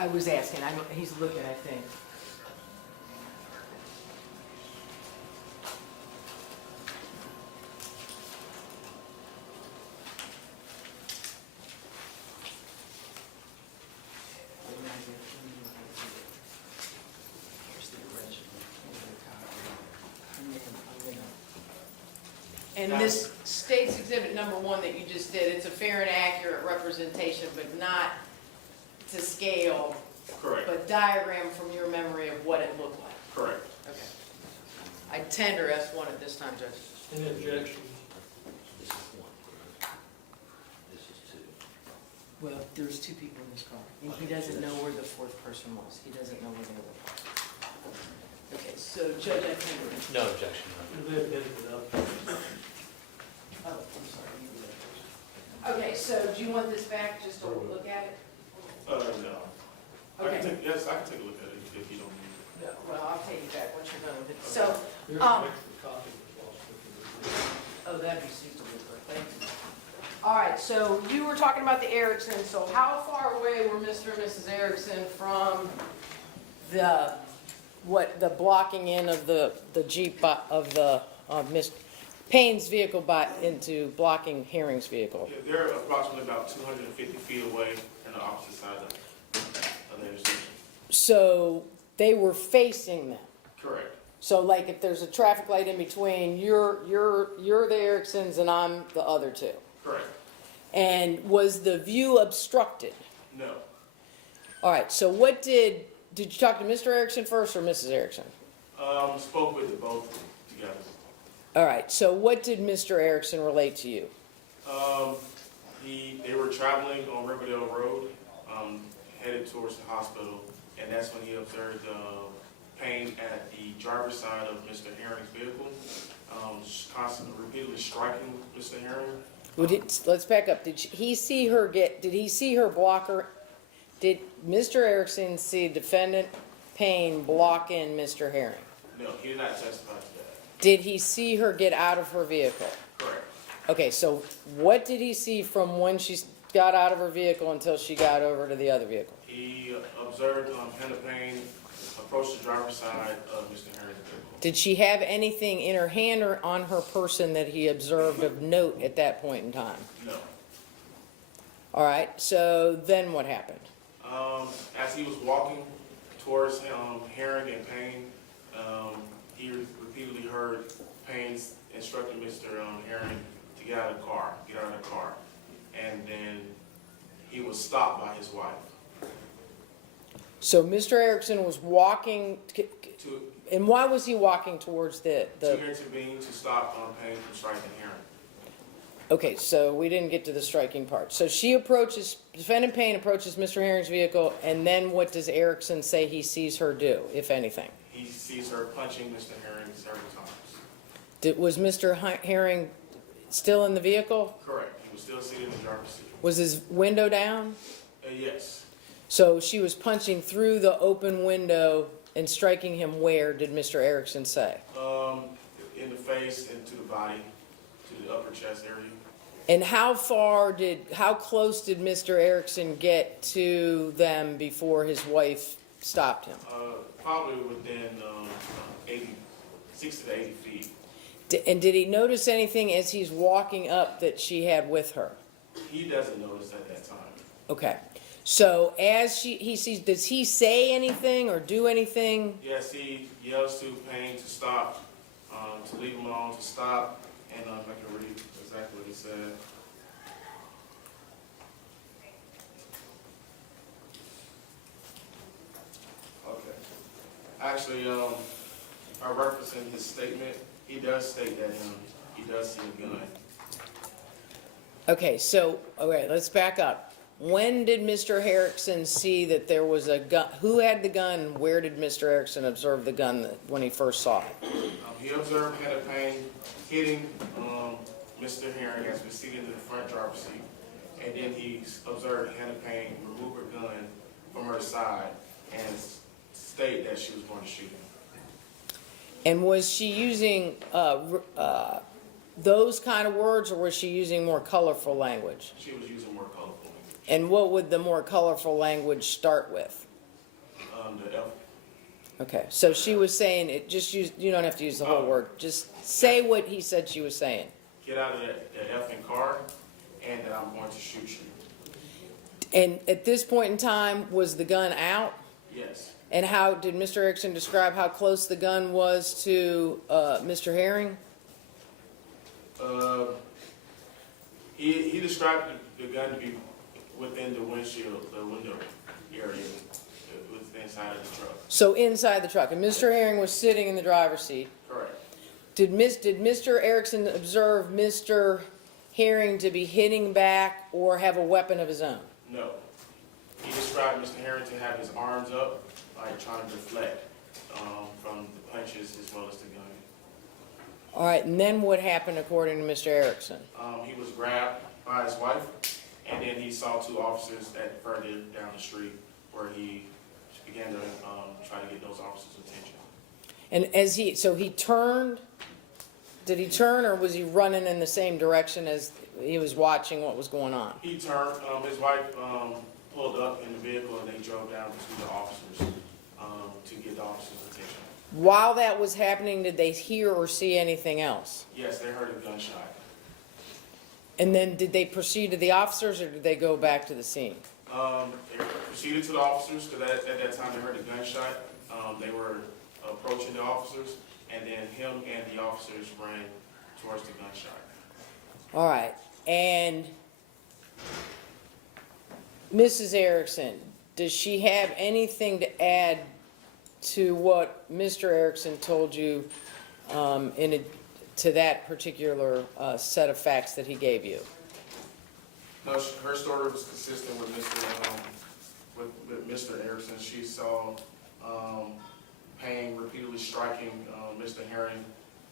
I was asking, he's looking, I think. And this state's exhibit number 1 that you just did, it's a fair and accurate representation, but not to scale. Correct. But diagram from your memory of what it looked like. Correct. Okay. I tender S1 at this time, Judge. Any objection? This is one, correct? This is two. Well, there's 2 people in this car, and he doesn't know where the 4th person was. He doesn't know where they were. Okay, so Judge, I tender. No objection. They admitted it up. Oh, I'm sorry. Okay, so do you want this back just to look at it? No. Okay. Yes, I can take a look at it if you don't need it. No, well, I'll take it back once you're done with it. So, Here's an extra copy that was looking oh, that'd be super duper, thank you. All right, so you were talking about the Ericksons, so how far away were Mr. and Mrs. Erickson from the blocking in of the Jeep, of Miss Payne's vehicle into blocking Herring's vehicle? Yeah, they're approximately about 250 feet away on the opposite side of the intersection. So they were facing them. Correct. So like if there's a traffic light in between, you're the Ericksons and I'm the other 2. Correct. And was the view obstructed? No. All right, so did you talk to Mr. Erickson first or Mrs. Erickson? Spoke with the both together. All right, so what did Mr. Erickson relate to you? They were traveling on Riverdale Road, headed towards the hospital, and that's when he observed Payne at the driver's side of Mr. Herring's vehicle, constantly, repeatedly striking Mr. Herring. Let's back up. Did he see her block her? Did Mr. Erickson see defendant Payne block in Mr. Herring? No, he did not testify to that. Did he see her get out of her vehicle? Correct. Okay, so what did he see from when she got out of her vehicle until she got over to the other vehicle? He observed Hannah Payne approach the driver's side of Mr. Herring's vehicle. Did she have anything in her hand or on her person that he observed of note at that point in time? No. All right, so then what happened? As he was walking towards Herring and Payne, he repeatedly heard Payne instructing Mr. Herring to get out of the car, and then he was stopped by his wife. So Mr. Erickson was walking, and why was he walking towards To intervene to stop Payne from striking Herring. Okay, so we didn't get to the striking part. So defendant Payne approaches Mr. Herring's vehicle, and then what does Erickson say he sees her do, if anything? He sees her punching Mr. Herring several times. Was Mr. Herring still in the vehicle? Correct. He was still seated in the driver's seat. Was his window down? Yes. So she was punching through the open window and striking him where, did Mr. Erickson say? In the face and to the body, to the upper chest area. And how close did Mr. Erickson get to them before his wife stopped him? Probably within 60 to 80 feet. And did he notice anything as he's walking up that she had with her? He doesn't notice at that time. Okay. So as he sees, does he say anything or do anything? Yes, he yells to Payne to stop, to leave him alone, to stop, and I can read exactly what he said. Okay. Actually, by referencing his statement, he does state that he does see a gun. Okay, so, all right, let's back up. When did Mr. Erickson see that there was a gun? Who had the gun? Where did Mr. Erickson observe the gun when he first saw it? He observed Hannah Payne hitting Mr. Herring as we seated in the front driver's seat, and then he observed Hannah Payne remove her gun from her side and state that she was going to shoot him. And was she using those kind of words, or was she using more colorful language? She was using more colorful language. And what would the more colorful language start with? the F. Okay, so she was saying, it just use, you don't have to use the whole word, just say what he said she was saying. Get out of that effing car, and that I'm going to shoot you. And at this point in time, was the gun out? Yes. And how, did Mr. Erickson describe how close the gun was to Mr. Herring? He described the gun to be within the windshield, the window area, within inside of the truck. So inside the truck, and Mr. Herring was sitting in the driver's seat. Correct. Did Mr. Erickson observe Mr. Herring to be hitting back or have a weapon of his own? No. He described Mr. Herring to have his arms up, like trying to deflect from the punches as well as the gun. All right, and then what happened according to Mr. Erickson? He was grabbed by his wife, and then he saw two officers that further down the street where he began to try to get those officers' attention. And as so he turned, did he turn or was he running in the same direction as he was watching what was going on? He turned, his wife pulled up in the vehicle and they drove down to the officers to get the officers' attention. While that was happening, did they hear or see anything else? Yes, they heard a gunshot. And then did they proceed to the officers or did they go back to the scene? They proceeded to the officers because at that time they heard a gunshot. They were approaching the officers, and then him and the officers ran towards the gunshot. All right, and Mrs. Erickson, does she have anything to add to what Mr. Erickson told you to that particular set of facts that he gave you? No, her story was consistent with Mr. Erickson. She saw Payne repeatedly striking Mr. Herring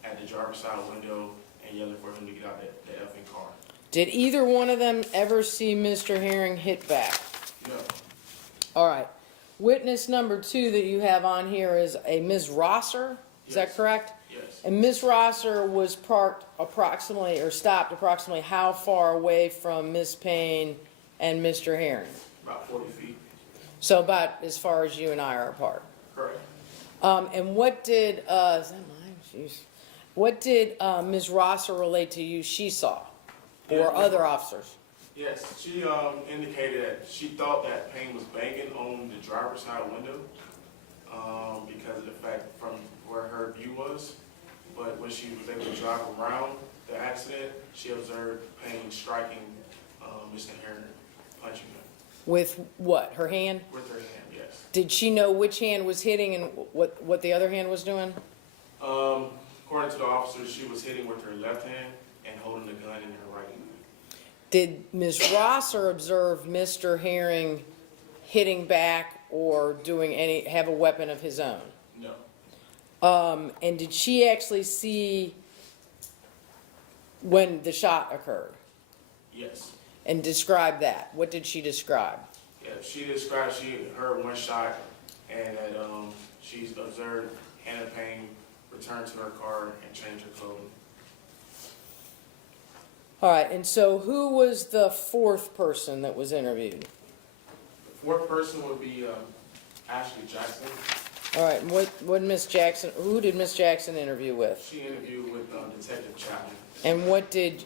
at the driver's side window and yelling for him to get out the effing car. Did either one of them ever see Mr. Herring hit back? No. All right. Witness number 2 that you have on here is a Ms. Rosser. Is that Yes. correct? Yes. And Ms. Rosser was parked approximately, or stopped approximately how far away from Ms. Payne and Mr. Herring? About 40 feet. So about as far as you and I are apart. Correct. And what did, is that mine? Jeez. What did Ms. Rosser relate to you she saw? Or Yeah. other officers? Yes, she indicated that she thought that Payne was banging on the driver's side window because of the fact from where her view was. But when she was able to drive around the accident, she observed Payne striking Mr. Herring, punching him. With what, her hand? With her hand, yes. Did she know which hand was hitting and what the other hand was doing? According to the officer, she was hitting with her left hand and holding the gun in her right hand. Did Ms. Rosser observe Mr. Herring hitting back or have a weapon of his own? No. And did she actually see when the shot occurred? Yes. And describe that. What did she describe? Yeah, she described she heard one shot and that she observed Hannah Payne return to her car and change her clothing. All right, and so who was the fourth person that was interviewed? The fourth person would be Ashley Jackson. All right, and who did Miss Jackson interview with? She interviewed with Detective Chapman. And what did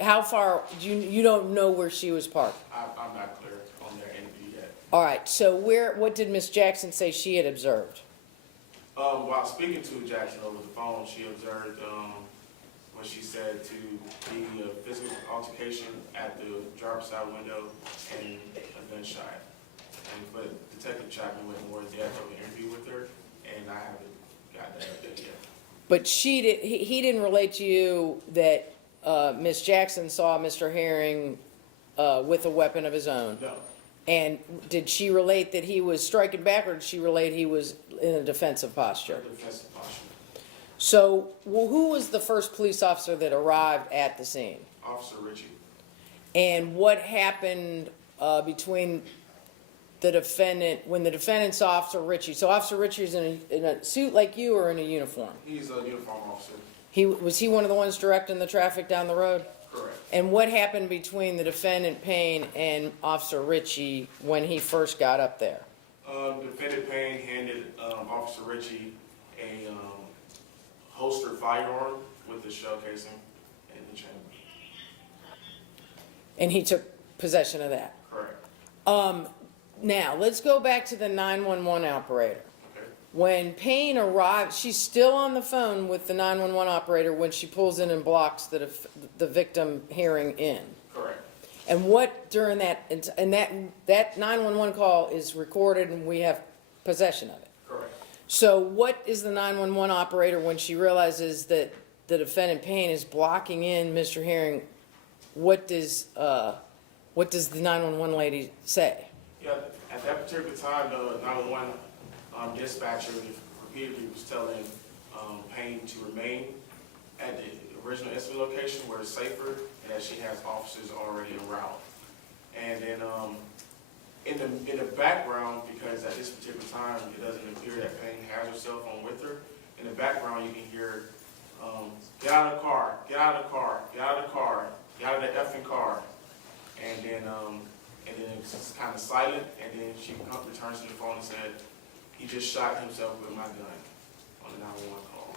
how far, you don't know where she was parked? I'm not clear on their interview yet. All right, so what did Miss Jackson say she had observed? While speaking to Jackson over the phone, she observed what she said to be a physical altercation at the driver's side window and a gunshot. But Detective Chapman went more in depth of an interview with her, and I haven't got that update yet. But he didn't relate to you that Miss Jackson saw Mr. Herring with a weapon of his own? No. And did she relate that he was striking back, or did she relate he was in a defensive posture? Defensive posture. So, who was the first police officer that arrived at the scene? Officer Ritchie. And what happened between the defendant, when the defendant saw Officer Ritchie? So Officer Ritchie is in a suit like you or in a uniform? He's a uniform officer. Was he one of the ones directing the traffic down the road? Correct. And what happened between the defendant, Payne, and Officer Ritchie when he first got up there? Defendant Payne handed Officer Ritchie a holstered firearm with the shell casing in the chamber. And he took possession of that. Correct. Now, let's go back to the 911 operator. Okay. When Payne arrived, she's still on the phone with the 911 operator when she pulls in and blocks the victim Herring in. Correct. And what during that, and that 911 call is recorded and we have possession of it. Correct. So what is the 911 operator when she realizes that the defendant Payne is blocking in Mr. Herring? What does the 911 lady say? Yeah, at that particular time, the 911 dispatcher repeatedly was telling Payne to remain at the original incident location where it's safer and that she has officers already en route. And then in the background, because at this particular time it doesn't appear that Payne has her cell phone with her, in the background you can hear, get out of the car, get out of the car, get out of the car, get out of the effing car. And then it's just kind of silent, and then she returns to the phone and said, he just shot himself with my gun on the 911 call.